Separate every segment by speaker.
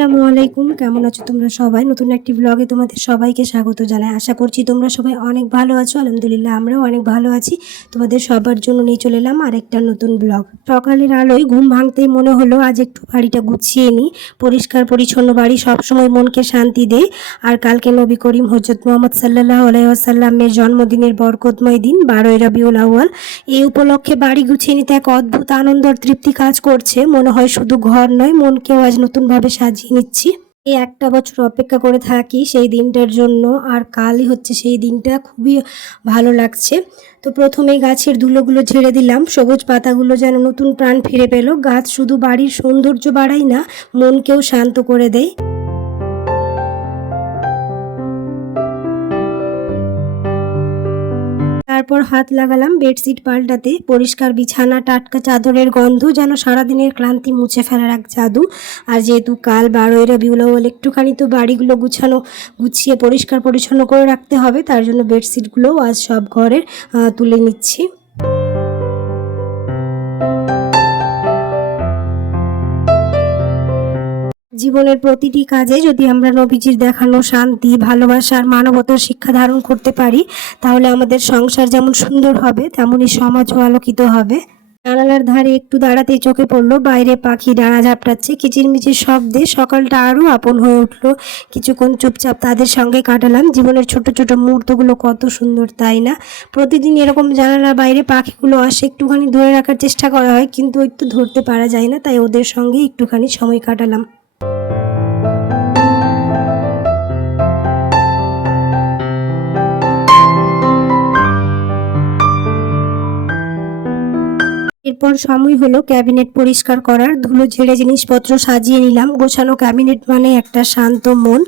Speaker 1: আসসালামু আলাইকুম। কেমন আছো তোমরা সবাই? নতুন একটি ব্লগে তোমাদের সবাইকে স্বাগত জানাই। আশা করছি তোমরা সবাই অনেক ভালো আছো। আলহামদুলিল্লাহ, আমরাও অনেক ভালো আছি। তোমাদের সবার জন্য নিয়ে চলে এলাম আরেকটা নতুন ব্লগ সকালের আলোয় ঘুম ভাঙতেই মনে হলো আজ একটু বাড়িটা গুছিয়ে নিই। পরিষ্কার, পরিচ্ছন্ন বাড়ি সবসময় মনকে শান্তি দেয়। আর কালকে নবী করিম হজরত মোহাম্মদ সাল্লাহ আলাইসাল্লামের জন্মদিনের বরকতময় দিন, বারোই রবিউল আউয়াল। এই উপলক্ষে বাড়ি গুছিয়ে নিতে এক অদ্ভুত আনন্দ আর তৃপ্তি কাজ করছে। মনে হয় শুধু ঘর নয়, মনকেও আজ নতুনভাবে সাজিয়ে নিচ্ছি। এই একটা বছর অপেক্ষা করে থাকি সেই দিনটার জন্য, আর কালই হচ্ছে সেই দিনটা, খুবই ভালো লাগছে। তো প্রথমে গাছের ধুলোগুলো ঝেড়ে দিলাম, সবুজ পাতাগুলো যেন নতুন প্রাণ ফিরে পেল। গাছ শুধু বাড়ির সৌন্দর্য বাড়াই না, মনকেও শান্ত করে দেয়। তারপর হাত লাগালাম বেডশিট পাল্টাতে। পরিষ্কার বিছানা, টাটকা চাদরের গন্ধ যেন সারাদিনের ক্লান্তি মুছে ফেলার এক জাদু। আর যেহেতু কাল বারোই রবিউল একটুখানি তো বাড়িগুলো গুছানো, গুছিয়ে পরিষ্কার পরিচ্ছন্ন করে রাখতে হবে, তার জন্য বেডশিটগুলোও আজ সব ঘরের তুলে নিচ্ছি। জীবনের প্রতিটি কাজে যদি আমরা নবীজির দেখানো শান্তি, ভালোবাসা আর মানবতার শিক্ষা ধারণ করতে পারি, তাহলে আমাদের সংসার যেমন সুন্দর হবে তেমনই সমাজও আলোকিত হবে। জানালার ধারে একটু দাঁড়াতেই চোখে পড়ল, বাইরে পাখি ডানা ঝাপটাচ্ছে, কিচিরমিচির শব্দে সকালটা আরও আপন হয়ে উঠল। কিছুক্ষণ চুপচাপ তাদের সঙ্গে কাটালাম, জীবনের ছোট ছোট মুহূর্তগুলো কত সুন্দর, তাই না? প্রতিদিন এরকম জানালার বাইরে পাখিগুলো আসে, একটুখানি ধরে রাখার চেষ্টা করা হয়, কিন্তু একটু ধরতে পারা যায় না, তাই ওদের সঙ্গে একটুখানি সময় কাটালাম। এরপর সময় হলো ক্যাবিনেট পরিষ্কার করার। ধুলো ঝেড়ে জিনিসপত্র সাজিয়ে নিলাম। গোছানো ক্যাবিনেট মানে একটা শান্ত মন।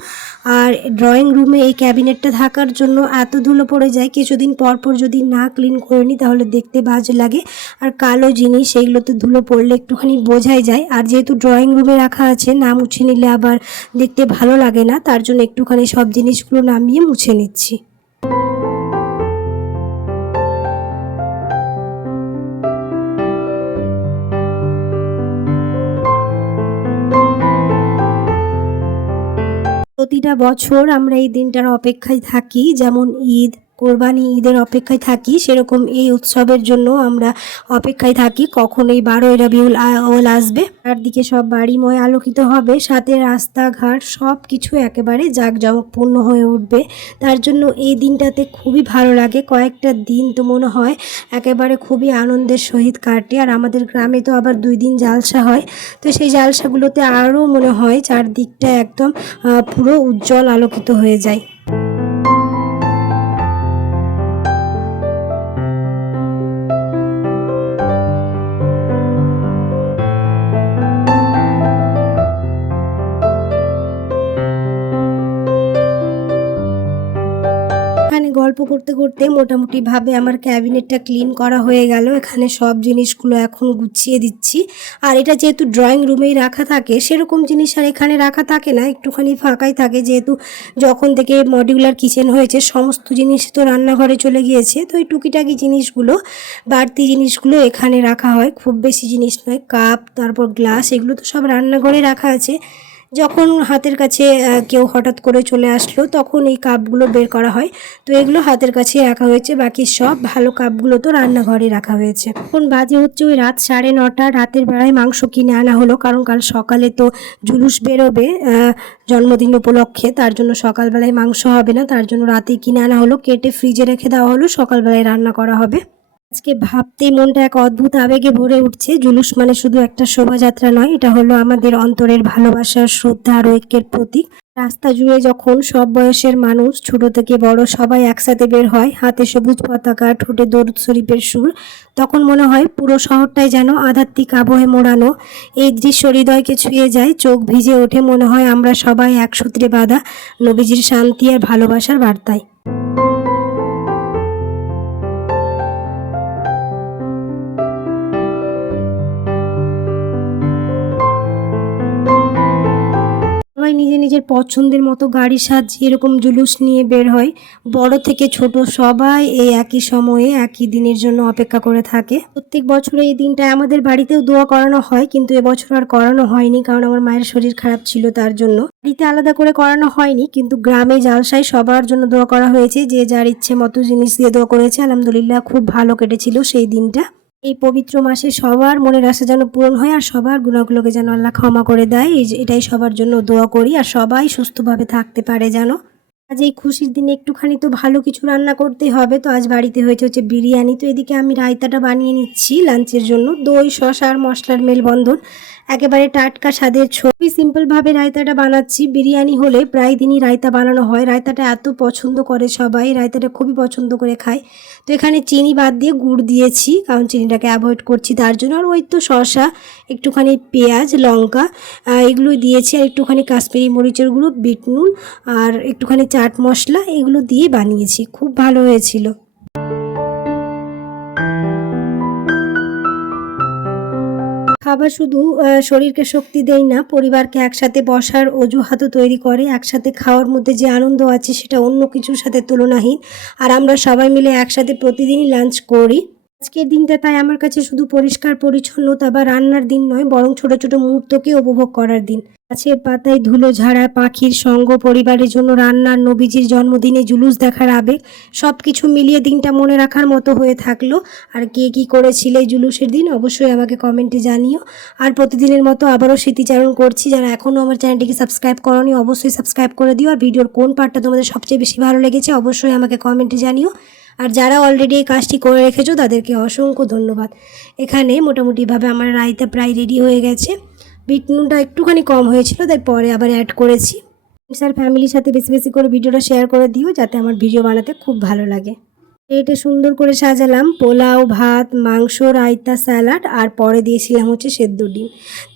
Speaker 1: আর ড্রয়িং রুমে এই ক্যাবিনেটটা থাকার জন্য এত ধুলো পড়ে যায়, কিছুদিন পর পর যদি না ক্লিন করে নিই তাহলে দেখতে বাজে লাগে। আর কালো জিনিস সেইগুলোতে ধুলো পড়লে একটুখানি বোঝাই যায়। আর যেহেতু ড্রয়িং রুমে রাখা আছে, না মুছে নিলে আবার দেখতে ভালো লাগে না। তার জন্য একটুখানি সব জিনিসগুলো নামিয়ে মুছে নিচ্ছি। প্রতিটা বছর আমরা এই দিনটার অপেক্ষায় থাকি যেমন ঈদ কোরবানি ঈদের অপেক্ষায় থাকি, সেরকম এই উৎসবের জন্য আমরা অপেক্ষায় থাকি কখন এই বারোই রবিউল আওয়াল আসবে। চারদিকে সব বাড়িময় আলোকিত হবে, সাথে রাস্তাঘাট সব কিছু একেবারে জাঁকজমকপূর্ণ হয়ে উঠবে। তার জন্য এই দিনটাতে খুবই ভালো লাগে, কয়েকটা দিন তো মনে হয় একেবারে খুবই আনন্দের সহিত কাটে, আর আমাদের গ্রামে তো আবার দুই দিন জালসা হয়। তো সেই জালসাগুলোতে আরও মনে হয় চারদিকটা একদম পুরো উজ্জ্বল আলোকিত হয়ে যায়। গল্প করতে করতে মোটামুটি ভাবে আমার ক্যাবিনেটটা ক্লিন করা হয়ে গেল। এখানে সব জিনিসগুলো এখন গুছিয়ে দিচ্ছি। আর এটা যেহেতু ড্রয়িং রুমেই রাখা থাকে, সেরকম জিনিস আর এখানে রাখা থাকে না, একটুখানি ফাঁকাই থাকে যেহেতু যখন থেকে মডিউলার কিচেন হয়েছে, সমস্ত জিনিস তো রান্নাঘরে চলে গিয়েছে। তো এই টুকিটাকি জিনিসগুলো, বাড়তি জিনিসগুলো এখানে রাখা হয়। খুব বেশি জিনিস নয়, কাপ, তারপর গ্লাস, এগুলো তো সব রান্নাঘরে রাখা আছে। যখন হাতের কাছে কেউ হঠাৎ করে চলে আসলো, তখন এই কাপগুলো বের করা হয়। তো এগুলো হাতের কাছে রাখা হয়েছে, বাকি সব ভালো কাপগুলো তো রান্নাঘরে রাখা হয়েছে। এখন বাজে হচ্ছে ওই রাত সাড়ে নটা, রাতের বেলায় মাংস কিনে আনা হলো, কারণ কাল সকালে তো জুলুস বেরোবে জন্মদিন উপলক্ষে, তার জন্য সকালবেলায় মাংস হবে না, তার জন্য রাতে কিনে আনা হলো, কেটে ফ্রিজে রেখে দেওয়া হলো, সকালবেলায় রান্না করা হবে। আজকে ভাবতেই মনটা এক অদ্ভুত আবেগে ভরে উঠছে। জুলুস মানে শুধু একটা শোভাযাত্রা নয়, এটা হলো আমাদের অন্তরের ভালোবাসার শ্রদ্ধা আর ঐক্যের প্রতীক। রাস্তা জুড়ে যখন সব বয়সের মানুষ, ছোট থেকে বড় সবাই একসাথে বের হয়, হাতে সবুজ পতাকা, ঠোঁটে দরুদ শরীফের সুর, তখন মনে হয় পুরো শহরটাই যেন আধ্যাত্মিক আবহে মোড়ানো। এই দৃশ্য হৃদয়কে ছুঁয়ে যায়, চোখ ভিজে ওঠে, মনে হয় আমরা সবাই এক সূত্রে বাঁধা নবীজির শান্তি আর ভালোবাসার বার্তায়। সবাই নিজের নিজের পছন্দের মতো গাড়ি সাজিয়ে এরকম জুলুস নিয়ে বের হয়। বড় থেকে ছোট সবাই এই একই সময়ে একই দিনের জন্য অপেক্ষা করে থাকে। প্রত্যেক বছর এই দিনটা আমাদের বাড়িতেও দোয়া করানো হয়, কিন্তু এবছর আর করানো হয়নি কারণ আমার মায়ের শরীর খারাপ ছিল তার জন্য। বাড়িতে আলাদা করে করানো হয়নি, কিন্তু গ্রামে জালসায় সবার জন্য দোয়া করা হয়েছে। যে যার ইচ্ছে মতো জিনিস দিয়ে দোয়া করেছে, আলহামদুলিল্লাহ খুব ভালো কেটেছিল সেই দিনটা। এই পবিত্র মাসে সবার মনের আশা যেন পূরণ হয় আর সবার গুণাগুলোকে যেন আল্লাহ ক্ষমা করে দেয়। এই এটাই সবার জন্য দোয়া করি আর সবাই সুস্থভাবে থাকতে পারে যেন। আজ এই খুশির দিনে একটুখানি তো ভালো কিছু রান্না করতে হবে। তো আজ বাড়িতে হয়েছে হচ্ছে বিরিয়ানি। তো এদিকে আমি রায়তাটা বানিয়ে নিচ্ছি লাঞ্চের জন্য। দই, শসা আর মশলার মেলবন্ধন। একেবারে টাটকা স্বাদের ছবি সিম্পলভাবে রায়তাটা বানাচ্ছি। বিরিয়ানি হলে প্রায় দিনই রায়তা বানানো হয়। রায়তাটা এত পছন্দ করে সবাই। রায়তাটা খুবই পছন্দ করে খায়। তো এখানে চিনি বাদ দিয়ে গুড় দিয়েছি। কারণ চিনিটাকে অ্যাভয়েড করছি তার জন্য। আর ওই তো শসা, একটুখানি পেঁয়াজ, লঙ্কা এগুলো দিয়েছি। আর একটুখানি কাশ্মীরি মরিচের গুঁড়ো, বিট নুন আর একটুখানি চাট মশলা এগুলো দিয়ে বানিয়েছি, খুব ভালো হয়েছিল। খাবার শুধু শরীরকে শক্তি দেয় না, পরিবারকে একসাথে বসার অজুহাতও তৈরি করে, একসাথে খাওয়ার মধ্যে যে আনন্দ আছে সেটা অন্য কিছুর সাথে তুলনাহীন। আর আমরা সবাই মিলে একসাথে প্রতিদিনই লাঞ্চ করি। আজকের দিনটা তাই আমার কাছে শুধু পরিষ্কার, পরিচ্ছন্নতা বা রান্নার দিন নয়, বরং ছোট ছোট মুহূর্তকে উপভোগ করার দিন। গাছের পাতায় ধুলো ঝাড়া, পাখির সঙ্গ, পরিবারের জন্য রান্নার নবীজির জন্মদিনে জুলুস দেখার আবেগ সব কিছু মিলিয়ে দিনটা মনে রাখার মতো হয়ে থাকল। আর কে কী করেছিলে জুলুসের দিন অবশ্যই আমাকে কমেন্টে জানিও। আর প্রতিদিনের মতো আবারও স্মৃতিচারণ করছি, যারা এখনও আমার চ্যানেলটিকে সাবস্ক্রাইব করনি অবশ্যই সাবস্ক্রাইব করে দিও। আর ভিডিওর কোন পার্টটা তোমাদের সবচেয়ে বেশি ভালো লেগেছে অবশ্যই আমাকে কমেন্টে জানিও। আর যারা অলরেডি এই কাজটি করে রেখেছো, তাদেরকে অসংখ্য ধন্যবাদ। এখানে মোটামুটিভাবে আমার রায়তা প্রায় রেডি হয়ে গেছে। বিট নুনটা একটুখানি কম হয়েছিল, তাই পরে আবার অ্যাড করেছি। স্যার ফ্যামিলির সাথে বেশি বেশি করে ভিডিওটা শেয়ার করে দিও, যাতে আমার ভিডিও বানাতে খুব ভালো লাগে। এটা সুন্দর করে সাজালাম। পোলাও, ভাত, মাংস, রায়তা, স্যালাড আর পরে দিয়েছিলাম হচ্ছে সেদ্ধ ডিম।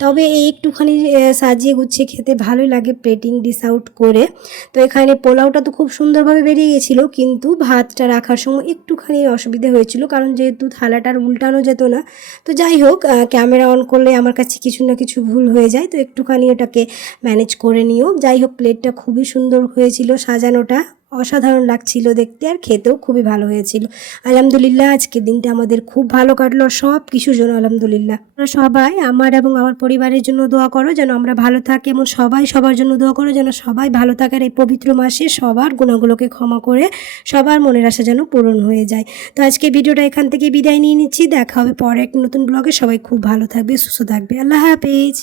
Speaker 1: তবে এই একটুখানি সাজিয়ে গুছিয়ে খেতে ভালোই লাগে প্লেটিং ডিস আউট করে। তো এখানে পোলাওটা তো খুব সুন্দরভাবে বেরিয়ে গেছিল, কিন্তু ভাতটা রাখার সময় একটুখানি অসুবিধা হয়েছিল, কারণ যেহেতু থালাটার উল্টানো যেত না। তো যাই হোক ক্যামেরা অন করলে আমার কাছে কিছু না কিছু ভুল হয়ে যায়, তো একটুখানি ওটাকে ম্যানেজ করে নিও। যাই হোক প্লেটটা খুবই সুন্দর হয়েছিল সাজানোটা। অসাধারণ লাগছিল দেখতে আর খেতেও খুবই ভালো হয়েছিল। আলহামদুলিল্লাহ, আজকের দিনটা আমাদের খুব ভালো কাটলো। সব কিছুর জন্য আলহামদুলিল্লাহ। তোমরা সবাই আমার এবং আমার পরিবারের জন্য দোয়া করো যেন আমরা ভালো থাকি এবং সবাই সবার জন্য দোয়া করো যেন সবাই ভালো থাকার এই পবিত্র মাসে সবার গুণাগুলোকে ক্ষমা করে সবার মনের আশা যেন পূরণ হয়ে যায়। তো আজকে ভিডিওটা এখান থেকে বিদায় নিয়ে নিচ্ছি। দেখা হবে পরে এক নতুন ব্লগে। সবাই খুব ভালো থাকবে, সুস্থ থাকবে। আল্লাহ হাফেজ।